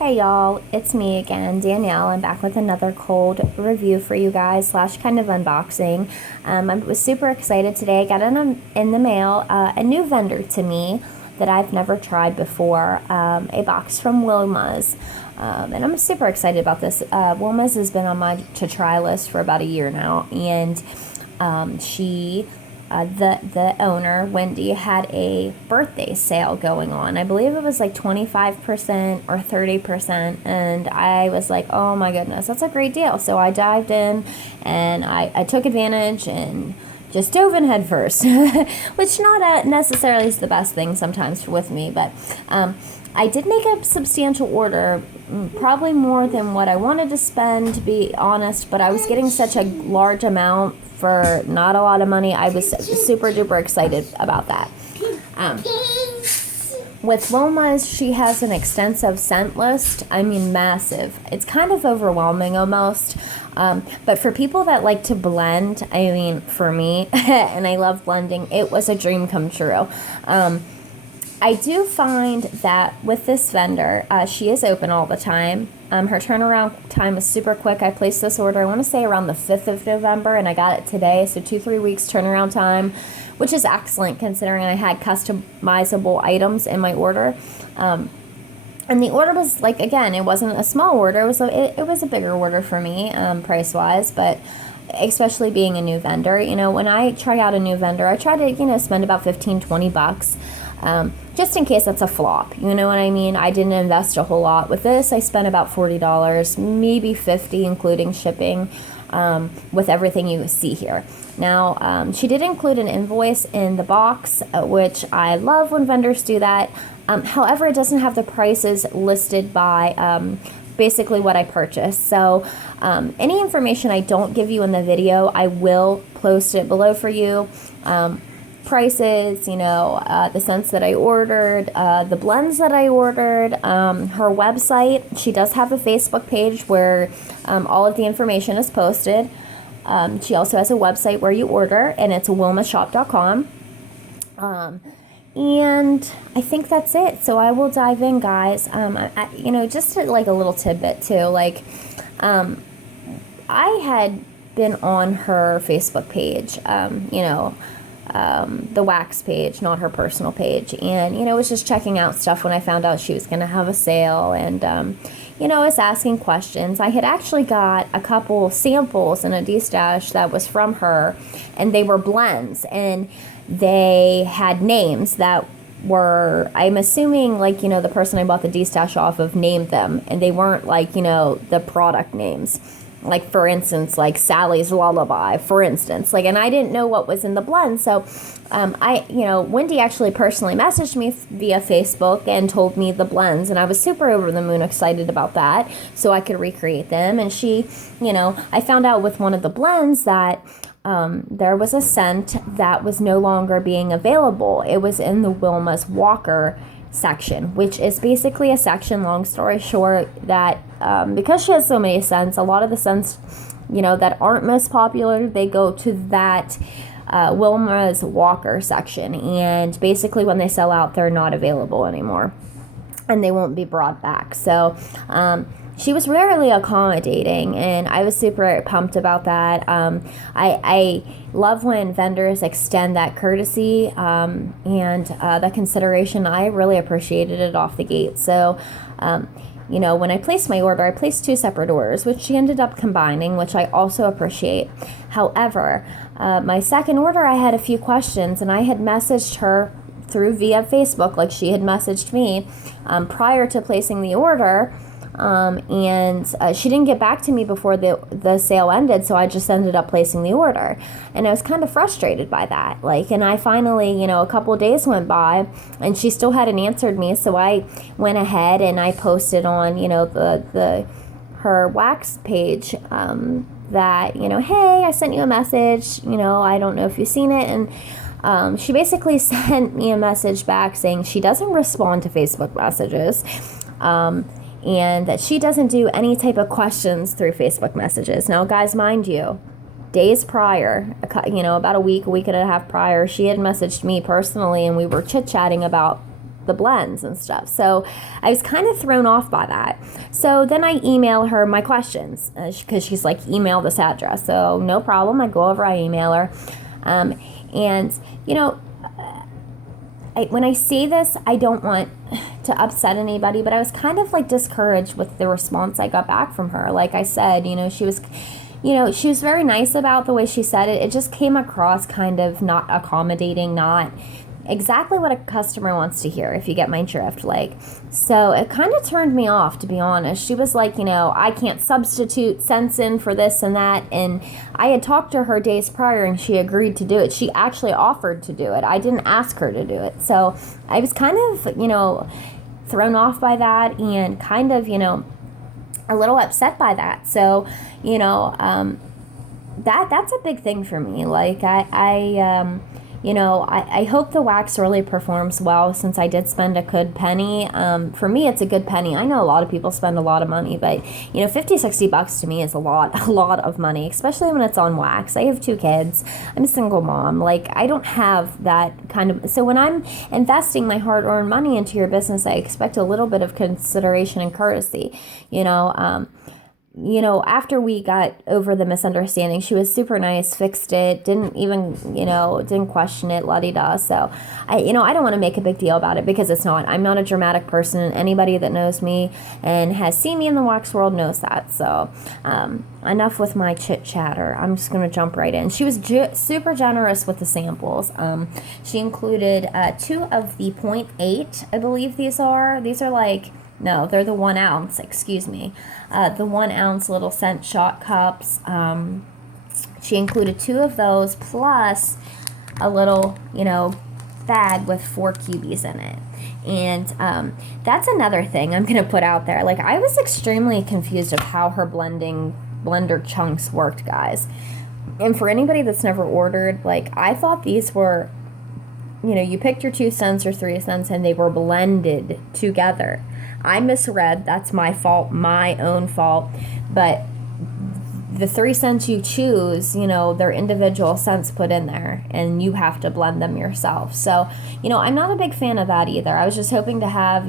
Hey y'all, it's me again, Danielle. I'm back with another cold review for you guys slash kind of unboxing. I was super excited today. I got in the mail a new vendor to me that I've never tried before, a box from Wilma's. And I'm super excited about this. Wilma's has been on my to-try list for about a year now, and the owner, Wendy, had a birthday sale going on. I believe it was like 25% or 30%, and I was like, oh my goodness, that's a great deal. So I dived in and I took advantage and just dove in head first, which not necessarily is the best thing sometimes with me, but I did make a substantial order, probably more than what I wanted to spend, to be honest, but I was getting such a large amount for not a lot of money. I was super duper excited about that. With Wilma's, she has an extensive scent list. I mean, massive. It's kind of overwhelming almost. But for people that like to blend, I mean, for me, and I love blending, it was a dream come true. I do find that with this vendor, she is open all the time. Her turnaround time is super quick. I placed this order, I want to say around the 5th of November, and I got it today. So 2-3 weeks turnaround time, which is excellent considering I had customizable items in my order. And the order was like, again, it wasn't a small order. It was a bigger order for me, price-wise, but especially being a new vendor, when I try out a new vendor, I try to, spend about $15-20. Just in case that's a flop, you know what I mean? I didn't invest a whole lot. With this, I spent about $40, maybe $50, including shipping, with everything you see here. Now, she did include an invoice in the box, which I love when vendors do that. However, it doesn't have the prices listed by basically what I purchased. So any information I don't give you in the video, I will post it below for you. Prices, the scents that I ordered, the blends that I ordered, her website. She does have a Facebook page where all of the information is posted. She also has a website where you order, and it's wilmashop.com. And I think that's it. So I will dive in, guys. Just to, like a little tidbit too. I had been on her Facebook page, the wax page, not her personal page, and was just checking out stuff when I found out she was going to have a sale, and was asking questions. I had actually got a couple samples in a D-stash that was from her, and they were blends, and they had names that were, I'm assuming, the person I bought the D-stash off of named them, and they weren't the product names. Like, for instance, like Sally's Lullaby, for instance. And I didn't know what was in the blend. So, Wendy actually personally messaged me via Facebook and told me the blends. And I was super over the moon excited about that, so I could recreate them. And she, I found out with one of the blends that there was a scent that was no longer being available. It was in the Wilma's Walker section, which is basically a section, long story short, that because she has so many scents, a lot of the scents that aren't most popular, they go to that Wilma's Walker section, and basically when they sell out, they're not available anymore and they won't be brought back. So she was rarely accommodating, and I was super pumped about that. I love when vendors extend that courtesy and that consideration. I really appreciated it off the gate. So, when I placed my order, I placed 2 separate orders, which she ended up combining, which I also appreciate. However, my second order, I had a few questions, and I had messaged her via Facebook, like she had messaged me prior to placing the order. And she didn't get back to me before the sale ended, so I just ended up placing the order, and I was kind of frustrated by that. And I finally, a couple of days went by, and she still hadn't answered me, so I went ahead and I posted on, her wax page, that, hey, I sent you a message, I don't know if you've seen it, and she basically sent me a message back saying she doesn't respond to Facebook messages, and that she doesn't do any type of questions through Facebook messages. Now, guys, mind you, days prior, about a week and a half prior, she had messaged me personally, and we were chit-chatting about the blends and stuff. So I was kind of thrown off by that. So then I email her my questions because she's like, email this address. So no problem. I go over, I email her. And, you know, when I say this, I don't want to upset anybody, but I was kind of like discouraged with the response I got back from her. Like I said, you know, she was very nice about the way she said it. It just came across kind of not accommodating, not exactly what a customer wants to hear, if you get my drift. Like, so it kind of turned me off, to be honest. She was like, you know, I can't substitute scents in for this and that. And I had talked to her days prior and she agreed to do it. She actually offered to do it. I didn't ask her to do it. So I was kind of, you know, thrown off by that and kind of, you know, a little upset by that. So, you know, that's a big thing for me. Like, I hope the wax really performs well, since I did spend a good penny. For me, it's a good penny. I know a lot of people spend a lot of money, but, you know, $50-$60 to me is a lot of money, especially when it's on wax. I have 2 kids. I'm a single mom. Like, I don't have that kind of... So when I'm investing my hard-earned money into your business, I expect a little bit of consideration and courtesy, after we got over the misunderstanding, she was super nice, fixed it, didn't question it, la-di-da. So, I don't want to make a big deal about it, because it's not. I'm not a dramatic person. Anybody that knows me and has seen me in the wax world knows that. So, enough with my chit-chatter. I'm just going to jump right in. She was super generous with the samples. She included 2 of the 0.8, I believe these are. These are like... No, they're the 1 ounce, excuse me. The 1 ounce little scent shot cups. She included 2 of those, plus a little, bag with 4 cubies in it. And that's another thing I'm going to put out there. Like, I was extremely confused of how her blender chunks worked, guys. And for anybody that's never ordered, like, I thought these were, you picked your 2 cents or 3 cents and they were blended together. I misread. That's my fault, my own fault. But the 3 cents you choose, they're individual cents put in there, and you have to blend them yourself. So, I'm not a big fan of that either. I was just hoping to have,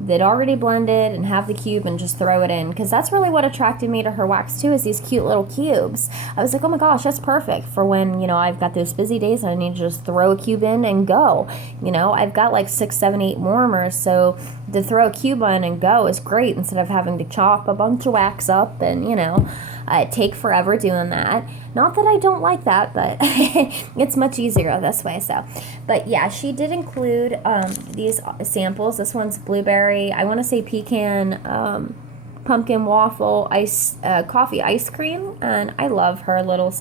they'd already blended and have the cube and just throw it in, because that's really what attracted me to her wax too, is these cute little cubes. I was like, oh my gosh, that's perfect for when, I've got those busy days and I need to just throw a cube in and go. I've got like 6, 7, 8 warmers, so to throw a cube in and go is great, instead of having to chop a bunch of wax up and, take forever doing that. Not that I don't like that, but it's much easier this way. So, but yeah, she did include these samples. This one's blueberry, I want to say pecan, pumpkin waffle, coffee ice cream, and I love her little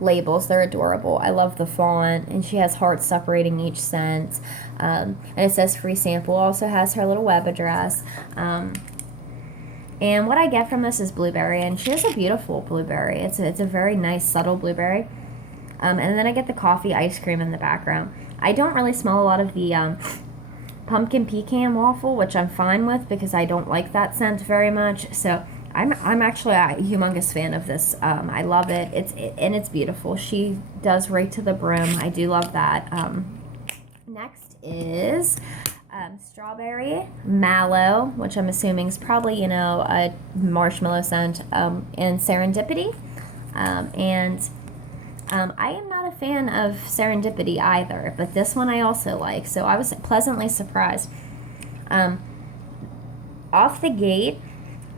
labels. They're adorable. I love the font, and she has hearts separating each scent. And it says free sample. Also has her little web address. And what I get from this is blueberry, and she has a beautiful blueberry. It's a very nice, subtle blueberry. And then I get the coffee ice cream in the background. I don't really smell a lot of the pumpkin pecan waffle, which I'm fine with, because I don't like that scent very much. So I'm actually a humongous fan of this. I love it. It's beautiful. She does right to the brim. I do love that. Next is strawberry, mallow, which I'm assuming is probably, a marshmallow scent, and serendipity. I am not a fan of serendipity either, but this one I also like, so I was pleasantly surprised. Off the gate,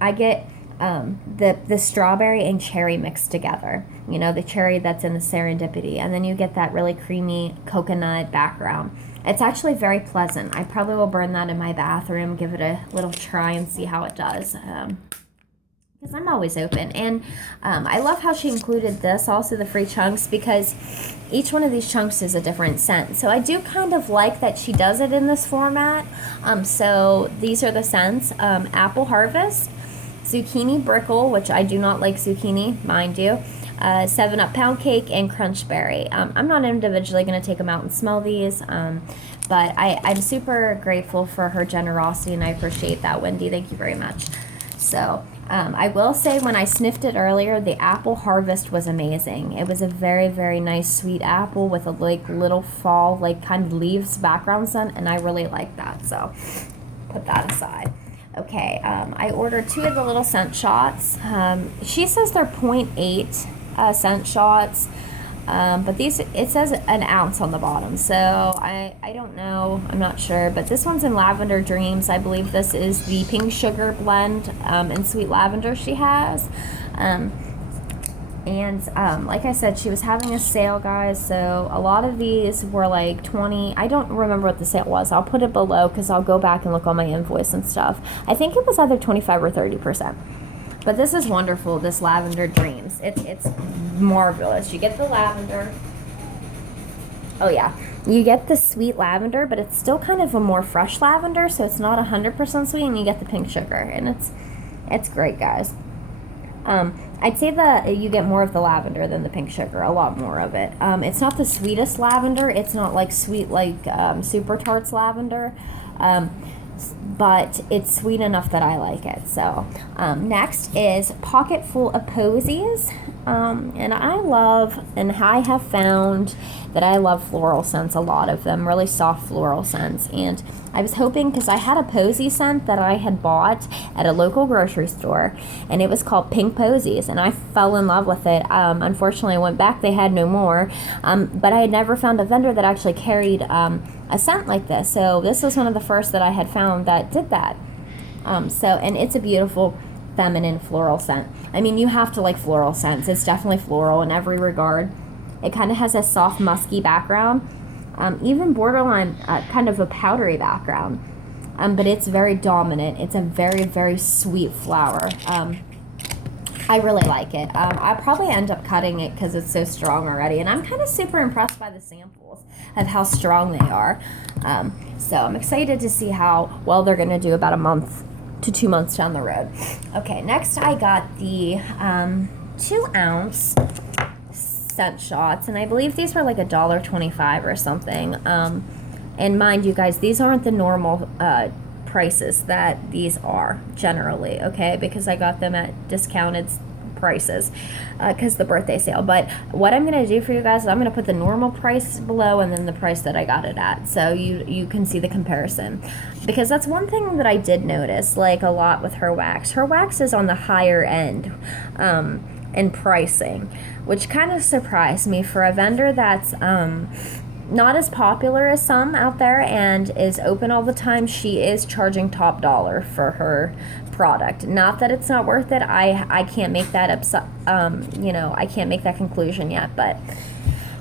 I get the strawberry and cherry mixed together. The cherry that's in the serendipity, and then you get that really creamy coconut background. It's actually very pleasant. I probably will burn that in my bathroom, give it a little try and see how it does. Because I'm always open. And I love how she included this, also the free chunks, because each one of these chunks is a different scent. So I do kind of like that she does it in this format. So these are the scents: Apple Harvest, Zucchini Brickle, which I do not like zucchini, mind you, 7-Up Pound Cake, and Crunch Berry. I'm not individually going to take them out and smell these, but I'm super grateful for her generosity, and I appreciate that, Wendy. Thank you very much. So, I will say when I sniffed it earlier, the apple harvest was amazing. It was a very, very nice sweet apple with a like little fall, like kind of leaves background scent, and I really like that. So put that aside. Okay, I ordered 2 of the little scent shots. She says they're 0.8 scent shots. But these, it says an ounce on the bottom, so I don't know, I'm not sure, but this one's in Lavender Dreams. I believe this is the pink sugar blend and sweet lavender she has. Like I said, she was having a sale, guys, so a lot of these were like 20. I don't remember what the sale was. I'll put it below because I'll go back and look on my invoice and stuff. I think it was either 25 or 30%. But this is wonderful, this Lavender Dreams. It's marvelous. You get the lavender. Oh, yeah. You get the sweet lavender, but it's still kind of a more fresh lavender, so it's not 100% sweet, and you get the pink sugar. And it's great, guys. I'd say that you get more of the lavender than the pink sugar, a lot more of it. It's not the sweetest lavender. It's not like sweet like Super Tarts lavender. But it's sweet enough that I like it. So next is Pocket Full of Posies. And I have found that I love floral scents, a lot of them, really soft floral scents. And I was hoping, because I had a posy scent that I had bought at a local grocery store, and it was called Pink Posies, and I fell in love with it. Unfortunately, I went back, they had no more, but I had never found a vendor that actually carried a scent like this. So this was one of the first that I had found that did that. And it's a beautiful feminine floral scent. I mean, you have to like floral scents. It's definitely floral in every regard. It kind of has a soft musky background, even borderline kind of a powdery background, but it's very dominant. It's a very, very sweet flower. I really like it. I'll probably end up cutting it because it's so strong already, and I'm kind of super impressed by the samples of how strong they are. So I'm excited to see how well they're going to do about a month to 2 months down the road. Okay, next I got the 2-ounce scent shots, and I believe these were like $1.25 or something. And mind you guys, these aren't the normal prices that these are generally, okay, because I got them at discounted prices because the birthday sale. But what I'm going to do for you guys is I'm going to put the normal price below and then the price that I got it at, so you can see the comparison, because that's one thing that I did notice like a lot with her wax. Her wax is on the higher end in pricing, which kind of surprised me for a vendor that's not as popular as some out there and is open all the time. She is charging top dollar for her product. Not that it's not worth it. I can't make that I can't make that conclusion yet, but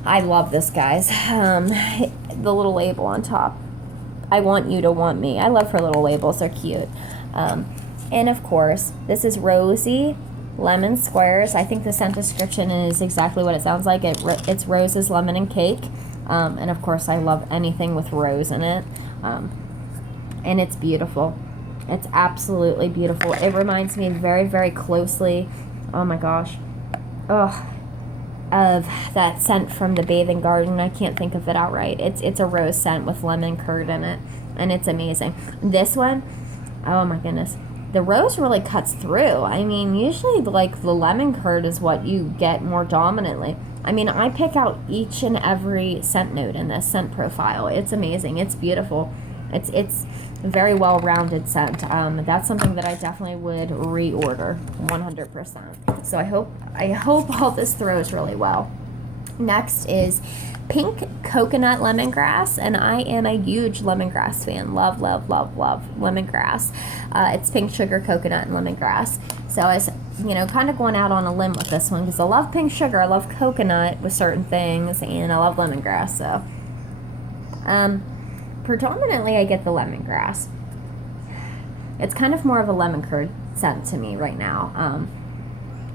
I love this, guys. The little label on top, I want you to want me. I love her little labels. They're cute. And of course, this is Rosy Lemon Squares. I think the scent description is exactly what it sounds like. It's roses, lemon, and cake. And of course, I love anything with rose in it. And it's beautiful. It's absolutely beautiful. It reminds me very, very closely, oh my gosh, of that scent from the Bathing Garden. I can't think of it outright. It's a rose scent with lemon curd in it, and it's amazing. This one, oh my goodness. The rose really cuts through. I mean, usually like the lemon curd is what you get more dominantly. I mean, I pick out each and every scent note in this scent profile. It's amazing. It's beautiful. It's a very well-rounded scent. That's something that I definitely would reorder 100%. So I hope all this throws really well. Next is Pink Coconut Lemongrass, and I am a huge lemongrass fan. Love, love, love, love lemongrass. It's pink sugar, coconut, and lemongrass. So I was, kind of going out on a limb with this one because I love pink sugar, I love coconut with certain things, and I love lemongrass. So, predominantly I get the lemongrass. It's kind of more of a lemon curd scent to me right now.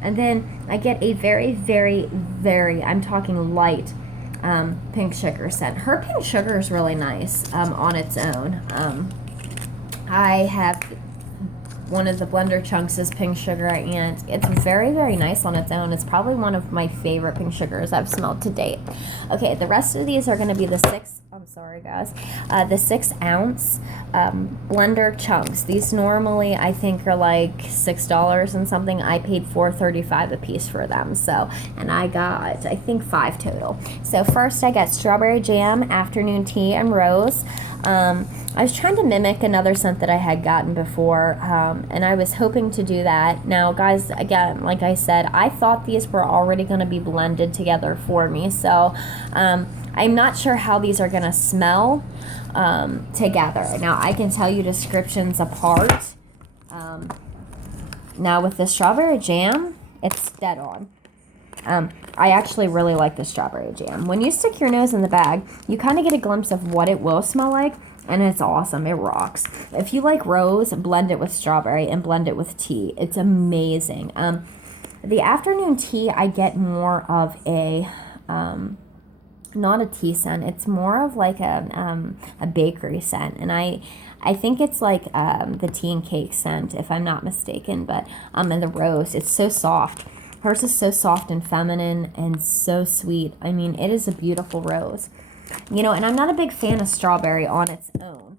And then I get a very, very, very, I'm talking light, pink sugar scent. Her pink sugar is really nice on its own. I have one of the blender chunks is pink sugar, and it's very, very nice on its own. It's probably one of my favorite pink sugars I've smelled to date. Okay, the rest of these are going to be the 6, I'm sorry guys. The 6-ounce blender chunks. These normally I think are like $6 and something. I paid $4.35 a piece for them. So, and I got I think 5 total. So first I got strawberry jam, afternoon tea, and rose. I was trying to mimic another scent that I had gotten before, and I was hoping to do that. Now, guys, again, like I said, I thought these were already going to be blended together for me, so I'm not sure how these are going to smell together. Now, I can tell you descriptions apart. Now, with the strawberry jam, it's dead on. I actually really like the strawberry jam. When you stick your nose in the bag, you kind of get a glimpse of what it will smell like, and it's awesome. It rocks. If you like rose, blend it with strawberry and blend it with tea. It's amazing. The afternoon tea, I get more of a, not a tea scent. It's more of like a bakery scent, and I think it's like the tea and cake scent, if I'm not mistaken. But and the rose, it's so soft. Hers is so soft and feminine and so sweet. I mean, it is a beautiful rose. You know, and I'm not a big fan of strawberry on its own,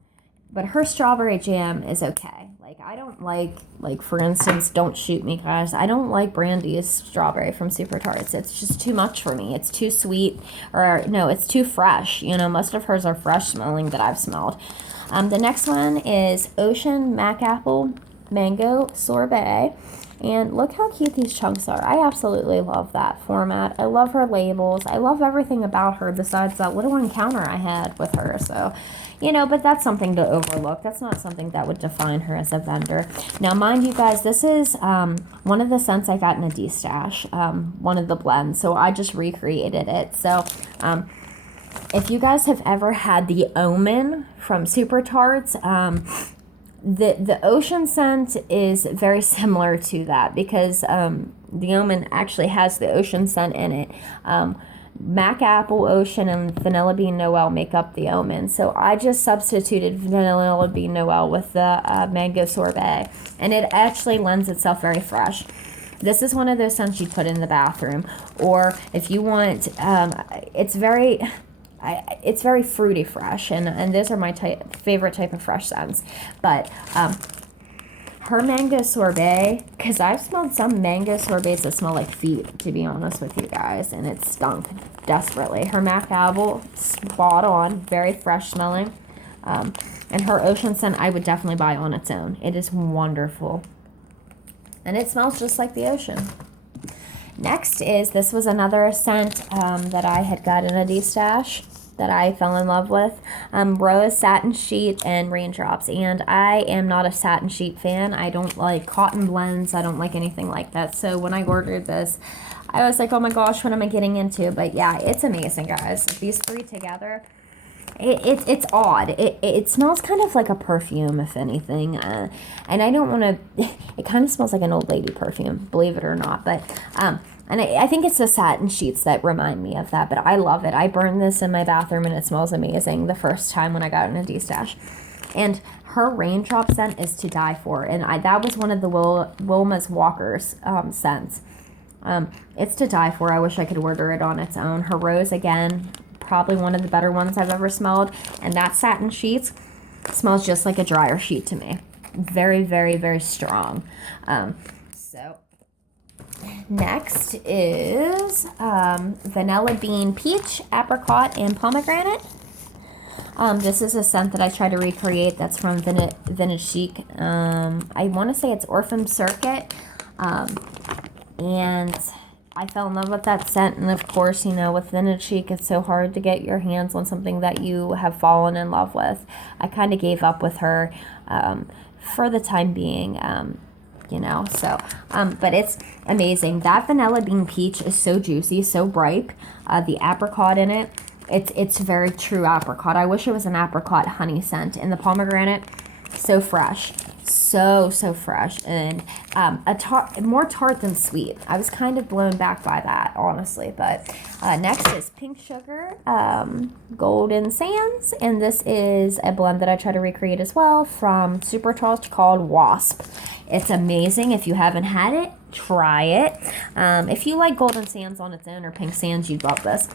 but her strawberry jam is okay. Like, I don't like, for instance, don't shoot me, guys, I don't like Brandy's strawberry from Super Tarts. It's just too much for me. It's too sweet, or no, it's too fresh. You know, most of hers are fresh smelling that I've smelled. The next one is Ocean Mac Apple Mango Sorbet. And look how cute these chunks are. I absolutely love that format. I love her labels. I love everything about her besides that little encounter I had with her. So, you know, but that's something to overlook. That's not something that would define her as a vendor. Now, mind you guys, this is one of the scents I got in a D-stash, one of the blends. So I just recreated it. So, if you guys have ever had the Omen from Super Tarts, the ocean scent is very similar to that because the Omen actually has the ocean scent in it. Mac Apple, Ocean, and Vanilla Bean Noel make up the Omen. So I just substituted Vanilla Bean Noel with the Mango Sorbet, and it actually lends itself very fresh. This is one of those scents you put in the bathroom, or if you want, it's very fruity fresh, and those are my favorite type of fresh scents. But her mango sorbet, because I've smelled some mango sorbets that smell like feet, to be honest with you guys, and it stunk desperately. Her Mac Apple, spot on, very fresh smelling. And her ocean scent, I would definitely buy on its own. It is wonderful. And it smells just like the ocean. Next this was another scent that I had got in a D-stash that I fell in love with. Rose, Satin Sheet, and Raindrops. And I am not a Satin Sheet fan. I don't like cotton blends. I don't like anything like that. So when I ordered this, I was like, oh my gosh, what am I getting into? But yeah, it's amazing, guys. These three together, it's odd. It smells kind of like a perfume, if anything. And I don't want to... It kind of smells like an old lady perfume, believe it or not. But... And I think it's the satin sheets that remind me of that, but I love it. I burned this in my bathroom, and it smells amazing the first time when I got it in a D-stash. And her raindrop scent is to die for, and that was one of the Wilma's Walker's scents. It's to die for. I wish I could order it on its own. Her rose, again, probably one of the better ones I've ever smelled. And that satin sheets smells just like a dryer sheet to me. Very, very, very strong. Next is Vanilla Bean Peach, Apricot, and Pomegranate. This is a scent that I try to recreate that's from Vintage Chic. I want to say it's Orphan Circuit. And I fell in love with that scent. And of course, you know, with Vintage Chic, it's so hard to get your hands on something that you have fallen in love with. I kind of gave up with her for the time being. You know, so, but it's amazing. That Vanilla Bean Peach is so juicy, so ripe. The apricot in it, it's very true apricot. I wish it was an apricot honey scent. And the pomegranate, so fresh. So fresh. And more tart than sweet. I was kind of blown back by that, honestly. But next is Pink Sugar, Golden Sands. And this is a blend that I try to recreate as well from Super Tarts called Wasp. It's amazing. If you haven't had it, try it. If you like Golden Sands on its own or Pink Sands, you'd love this.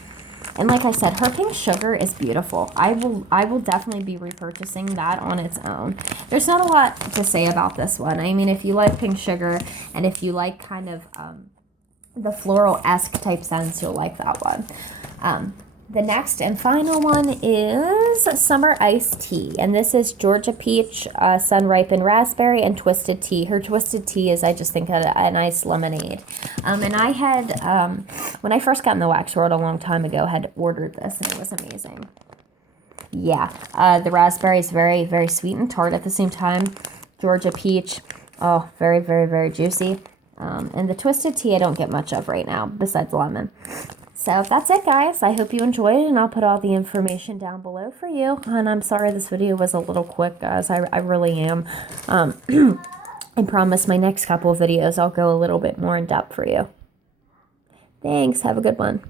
And like I said, her pink sugar is beautiful. I will definitely be repurchasing that on its own. There's not a lot to say about this one. I mean, if you like pink sugar and if you like kind of the floral-esque type scents, you'll like that one. The next and final one is Summer Iced Tea. And this is Georgia Peach, Sun Ripened Raspberry, and Twisted Tea. Her Twisted Tea is, I just think, a nice lemonade. And I had, when I first got in the wax world a long time ago, had ordered this, and it was amazing. Yeah, the raspberry is very, very sweet and tart at the same time. Georgia Peach, oh, very, very, very juicy. And the Twisted Tea I don't get much of right now, besides lemon. So that's it, guys. I hope you enjoyed it, and I'll put all the information down below for you. And I'm sorry this video was a little quick, guys. I really am. I promise my next couple of videos I'll go a little bit more in depth for you. Thanks. Have a good one.